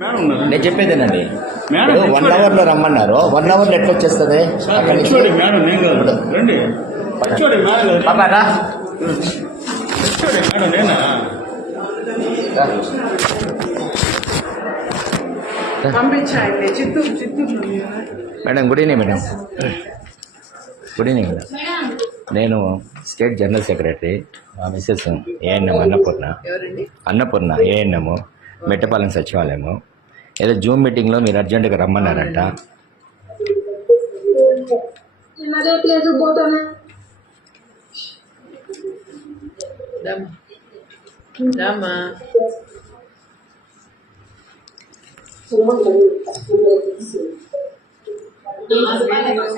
నేను చెప్పేదేనండి. 1 అవర్లో రమ్మన్నారు, 1 అవర్లో ఎట్లా వచ్చేస్తుంది అక్కడి నుంచి? పాపారా madam, good evening madam. Good evening madam. నేను స్టేట్ జనరల్ సెక్రటరీ, మా Mrs ANM Annapurna ANM Mettapalem సచివాలయము. ఏదో జూమ్ మీటింగ్లో మీరు అర్జెంటుగా రమ్మన్నారంట.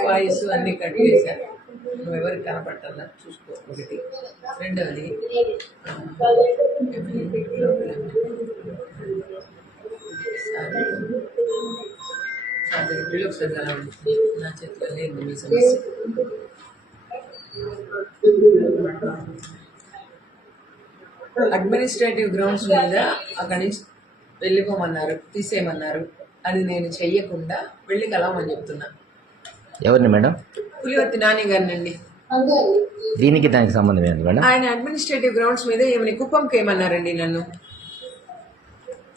వాయిస్ అన్ని కట్ చేశారు. నువ్వు ఎవరికి కనపడాలా చూసుకో. ఒకటి. రెండవది ఒకసారి కలవండి. నా చేతిలో లేదు మీ సమస్య. అడ్మినిస్ట్రేటివ్ గ్రౌండ్స్ మీద అక్కడి నుంచి వెళ్ళిపోమన్నారు, తీసేయమన్నారు. అది నేను చెయ్యకుండా వెళ్ళి కలవమని చెప్తున్నా. ఎవరిని మేడం? పులివర్తి నాని గారినండి. దీనికి దానికి సంబంధం ఏంటి మేడం? ఆయన అడ్మినిస్ట్రేటివ్ గ్రౌండ్స్ మీద ఏమని కుప్పంకి ఏమన్నారండి నన్ను.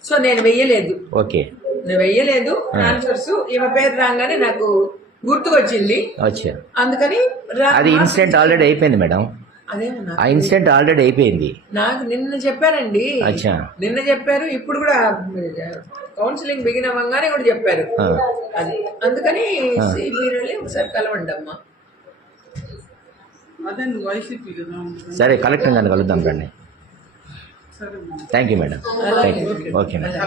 సో నేను వెయ్యలేదు. ఓకే, నేను వెయ్యలేదు. ట్రాన్స్ఫర్స్ ఈమె పేరు రాగానే నాకు గుర్తుకొచ్చింది. అందుకని అది ఇన్సిడెంట్ ఆల్రెడీ అయిపోయింది మేడం. అదేమన్నా ఆ ఇన్సిడెంట్ ఆల్రెడీ అయిపోయింది. నాకు నిన్న చెప్పారండి. నిన్న చెప్పారు. ఇప్పుడు కూడా కౌన్సిలింగ్ బిగిన్ అవ్వగానే కూడా చెప్పారు. అది అందుకని మీరు వెళ్ళి ఒకసారి కలవండి అమ్మా. సరే, కలెక్టర్ గారిని కలుద్దాం రండి. Thank you madam. Okay madam.